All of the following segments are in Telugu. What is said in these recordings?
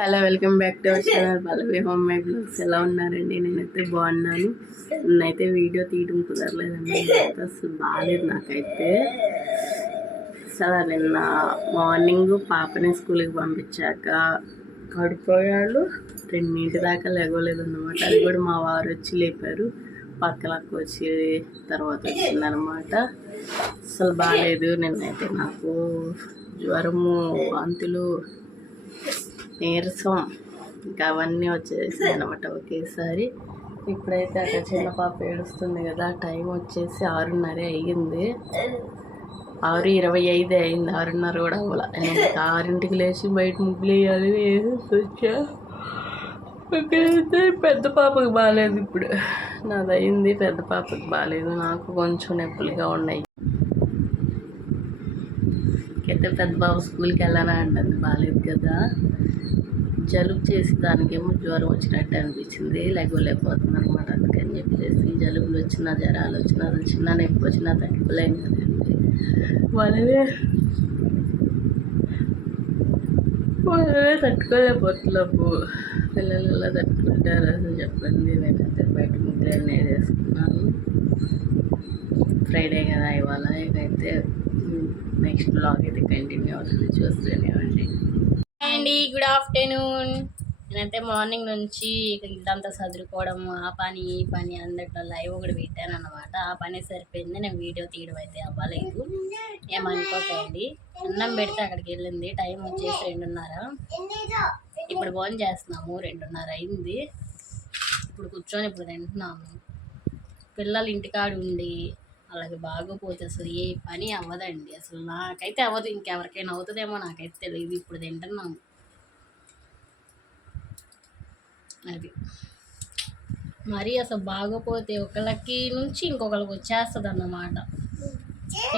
Hello welcome back to our channel. Pallavi home made blogs. ఎలా ఉన్నారండి? నేనైతే బాగున్నాను. నేనైతే వీడియో తీయడం కుదరలేదండి. అసలు బాగాలేదు నాకైతే. అసలు నిన్న మార్నింగ్ పాపని స్కూల్కి పంపించాక కడుపోయాళ్ళు రెండింటి దాకా లేగలేదు అన్నమాట అది కూడా మా వారు వచ్చి లేపారు. పక్కలకు వచ్చి తర్వాత వచ్చిందనమాట అసలు బాగాలేదు నిన్నైతే నాకు జ్వరము వాంతులు నీరసం. ఇంకా అవన్నీ వచ్చేసాయి అనమాట ఒకేసారి. ఇప్పుడైతే అక్కడ చిన్న పాప ఏడుస్తుంది కదా టైం వచ్చేసి ఆరున్నర అయ్యింది. ఆరు ఇరవై ఐదు అయింది ఆరున్నర కూడా అవ్వాల. నేను ఆరింటికి లేచి బయట ముగ్గులు వేయాలి వేసేసి వచ్చా. పెద్ద పాపకి బాగాలేదు ఇప్పుడు. నాది అయింది పెద్ద పాపకి బాగాలేదు నాకు కొంచెం నొప్పులుగా ఉన్నాయి. అయితే పెద్ద బాబు స్కూల్కి వెళ్ళానా అంటుంది బాగాలేదు కదా. జలుబు చేసి దానికేమో జ్వరం వచ్చినట్టు అనిపించింది. లేకపోలేకపోతుంది అనమాట అందుకని చెప్పేసి జలుబులు వచ్చినా జ్వరాలు వచ్చినా చిన్న నొప్పి వచ్చినా తగ్గిపోలేం కదండి. వాళ్ళనే వాళ్ళనే తట్టుకోలేకపోతున్నాము. పిల్లలు ఎలా తట్టుకుంటారు అసలు చెప్పండి. నేనైతే బయట ముగ్గురు వేసుకున్నాను. ఫ్రైడే కదా ఇవాళ. ఇకైతే నెక్స్ట్ బ్లాగ్ అయితే కంటిన్యూ అవుతుంది. చూస్తూనే ఉండి అండి గుడ్ ఆఫ్టర్నూన్ నేనైతే మార్నింగ్ నుంచి ఇక ఇదంతా చదువుకోవడం ఆ పని ఈ పని అందరిలో లైవ్ ఒకటి పెట్టాను అనమాట ఆ పని సరిపోయింది. నేను వీడియో తీయడం అయితే అవ్వలేదు. ఏమనుకోకండి. అన్నం పెడితే అక్కడికి వెళ్ళింది. టైం వచ్చేసి రెండున్నర. ఇప్పుడు ఫోన్ చేస్తున్నాము. రెండున్నర అయింది. ఇప్పుడు కూర్చొని ఇప్పుడు తింటున్నాము. పిల్లలు ఇంటికాడు ఉండి అలాగే బాగోపోతే అసలు ఏ పని అవ్వదండి. అసలు నాకైతే అవ్వదు. ఇంకెవరికైనా అవుతుందేమో నాకైతే తెలియదు ఇప్పుడు తింటున్నాము అది. మరి అసలు బాగోపోతే ఒకళ్ళకి నుంచి ఇంకొకరికి వచ్చేస్తుంది అన్నమాట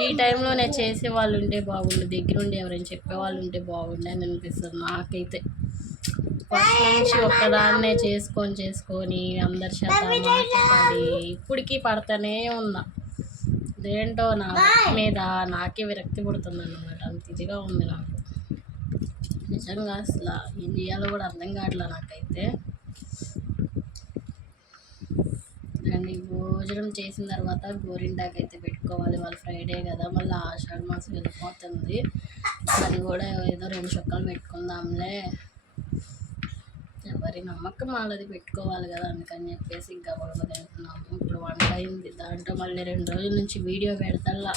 ఈ టైంలోనే చేసే వాళ్ళు ఉంటే బాగుండు. దగ్గరుండి ఎవరైనా చెప్పేవాళ్ళు ఉంటే బాగుండే అని అనిపిస్తుంది నాకైతే. ఫస్ట్ నుంచి ఒక్కదాన్నే చేసుకొని చేసుకొని అందరి శాతం మాట్లాడి ఇప్పటికీ పడతానే ఉన్నా. దేంటో నా మీద నాకే విరక్తి పుడుతుంది అన్నమాట అంత ఇదిగా ఉంది నాకు. నిజంగా అసలు ఏం చేయాలో కూడా అర్థం కావట్లే నాకైతే. అండ్ భోజనం చేసిన తర్వాత గోరింటాకు అయితే పెట్టుకోవాలి. వాళ్ళు ఫ్రైడే కదా. మళ్ళీ ఆషాఢ మాసం వెళ్ళిపోతుంది. అది కూడా ఏదో రెండు చుక్కలు పెట్టుకుందాంలే. మరి నమ్మకం వాళ్ళది పెట్టుకోవాలి కదా అందుకని చెప్పేసి ఇంకా గొడవ తింటున్నాము ఇప్పుడు వంట అయింది. దాంట్లో మళ్ళీ రెండు రోజుల నుంచి వీడియో పెడతల్లా.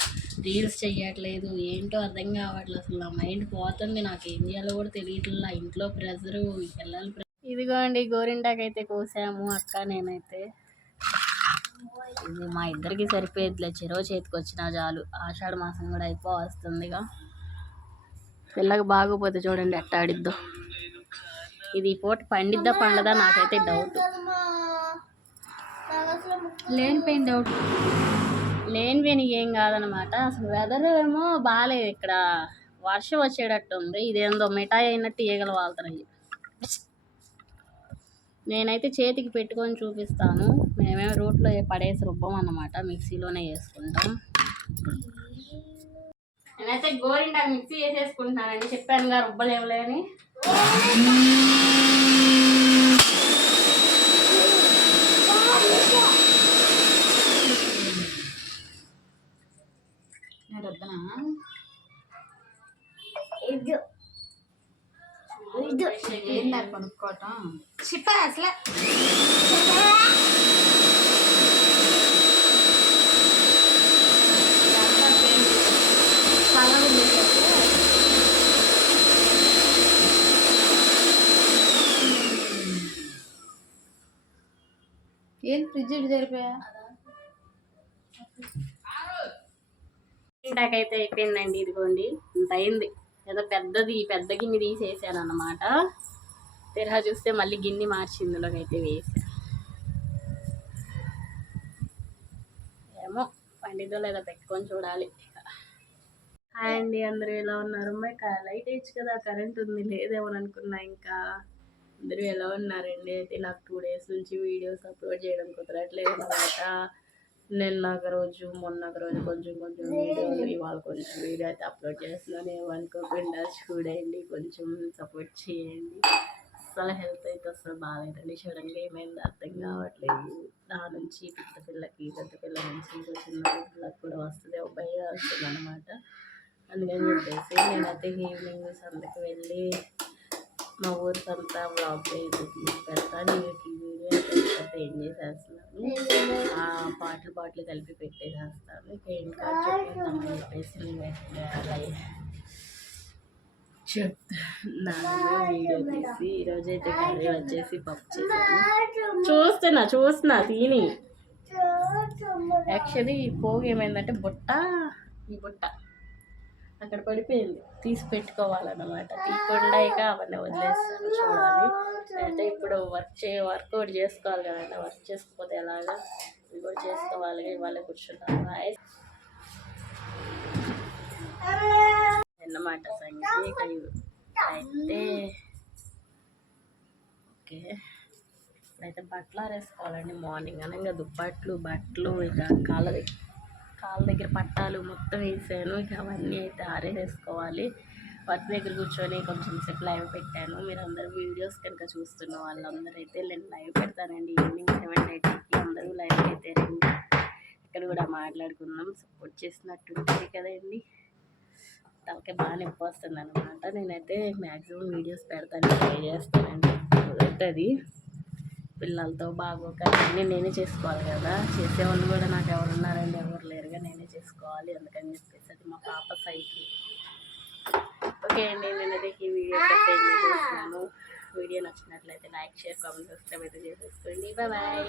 రీల్స్ చెయ్యట్లేదు. ఏంటో అర్థం కావట్లేదు. అసలు నా మైండ్ పోతుంది. నాకు ఏం చేయాలో కూడా తెలియట్లా ఇంట్లో ప్రెజరు పిల్లలు ఇదిగోండి గోరింటాకు అయితే కోసాము అక్క నేనైతే. ఇది మా ఇద్దరికి సరిపోయేదిలే. చెరో చేతికి వచ్చిన చాలు. ఆషాఢ మాసం కూడా అయిపో వస్తుందిగా. పిల్లకి బాగోపోతే చూడండి ఎట్ట ఆడిద్దో. ఇది పూట పండిద్దా పండదా నాకైతే డౌట్ లేనిపోయిన డౌట్ లేనివేని ఏం కాదనమాట అసలు వెదర్ ఏమో బాగాలేదు ఇక్కడ. వర్షం వచ్చేటట్టు ఉంది ఇదేందో మిఠాయి అయినట్టు ఈగలు వాళ్తున్నాయి. నేనైతే చేతికి పెట్టుకొని చూపిస్తాను. మేమేమో రోట్లో పడేసి రుబ్బం అన్నమాట. మిక్సీలోనే వేసుకుంటాం. నేనైతే గోరింటా మిక్సీ వేసేసుకుంటున్నానండి చెప్పానుగా రుబ్బలేవులే అని. నేను వద్దనా ఏందా కొనుక్కోవటం చిప్ప అసలు ఏం ఫ్రిడ్జ్ ఇటు జరిపోయా? ఇంటాకైతే అయిపోయిందండి ఇదిగోండి. ఇంత అయింది. ఏదో పెద్దది పెద్ద గిన్నె తీసేసాను అనమాట తెరహా చూస్తే మళ్ళీ గిన్నె మార్చి ఇందులోకి అయితే వేసా. ఏమో పండితో లేదో పెట్టుకొని చూడాలి హాయ్ అండి అందరూ ఎలా ఉన్నారు? మరి లైట్ వేయచ్చు కదా కరెంట్ ఉంది లేదేమో అనుకున్నా ఇంకా. అందరూ ఎలా ఉన్నారండి? అయితే నాకు టూ డేస్ నుంచి వీడియోస్ అప్లోడ్ చేయడం కుదరట్లేదు అనమాట. నిన్న ఒక రోజు మొన్న ఒక రోజు కొంచెం కొంచెం వీడియోలు ఇవాళ కొంచెం వీడియో అయితే అప్లోడ్ చేస్తున్నాను. ఏమనుకోకుండా చూడండి కొంచెం సపోర్ట్ చేయండి. అసలు హెల్త్ అయితే అసలు బాగాలేదండి. చూడండి ఏమైంది అర్థం కావట్లేదు. నా నుంచి పెద్ద పిల్లకి పెద్ద పిల్ల నుంచి చిన్న పిల్లకి కూడా వస్తుంది ఒక భయం వస్తుంది అనమాట. అందుకని చెప్పేసి నేనైతే ఈవినింగ్ సందకి వెళ్ళి మా ఊరికి అంతా బ్లాగ్ తీసి పెడతాను ఈ వీడియో ఏం చేసేస్తున్నాను? ఆ పాటలు పాటలు కలిపి పెట్టేసేస్తాను. చెప్పేసి నేను వీడియో తీసి ఈరోజు అయితే కర్రీ వచ్చేసి పప్పు చేశాను. చూస్తున్నా చూస్తున్నా తిని. యాక్చువల్లీ ఈ పోగు ఏమైందంటే బుట్ట ఈ బుట్ట. అక్కడ పడిపోయింది. తీసి పెట్టుకోవాలన్నమాట. తీయకుండా ఇక అవన్నీ వదిలేస్తాను చూడాలి. అయితే ఇప్పుడు వర్క్ చే వర్కౌట్ చేసుకోవాలి కదండి. వర్క్ చేసుకోకపోతే ఎలాగా? ఇది కూడా చేసుకోవాలి. ఇవాళ కూర్చున్నాను. అన్నమాట సంగతి. అయితే ఓకే. అయితే బట్టలు ఆరేసుకోవాలండి. మార్నింగ్ అనగా దుప్పట్లు బట్టలు ఇక కాళ్ళ దగ్గర కాళ్ళ దగ్గర పట్టాలు మొత్తం వేసాను. ఇక అవన్నీ అయితే ఆరేసేసుకోవాలి. వర్క్ దగ్గర కూర్చొని కొంచెం సేపు లైవ్ పెట్టాను. మీరు అందరూ వీడియోస్ కనుక చూస్తున్న వాళ్ళందరూ అయితే నేను లైవ్ పెడతానండి. ఈవినింగ్ సెవెన్ ఎయిట్కి అందరూ లైవ్ అయితే రండి. ఇక్కడ కూడా మాట్లాడుకుందాం. సపోర్ట్ చేసినట్టు ఉంటుంది కదండి. తలకి బాగా నొప్పి వస్తుంది అనమాట నేనైతే మ్యాక్సిమం వీడియోస్ పెడతాను ట్రై చేస్తానండి. కుదురుతుంది పిల్లలతో బాగోక అన్నీ నేనే చేసుకోవాలి కదా. చేసేవాళ్ళు కూడా నాకు ఎవరున్నారండి? చేసుకోవాలి అందుకని చెప్పేసి అది మా పాప సైకి ఓకే అండి నేనైతే ఈ వీడియో చేస్తున్నాను వీడియో నచ్చినట్లయితే లైక్ షేర్ కామెంట్ సబ్స్క్రైబ్ అయితే చేసేసుకోండి. బాయ్.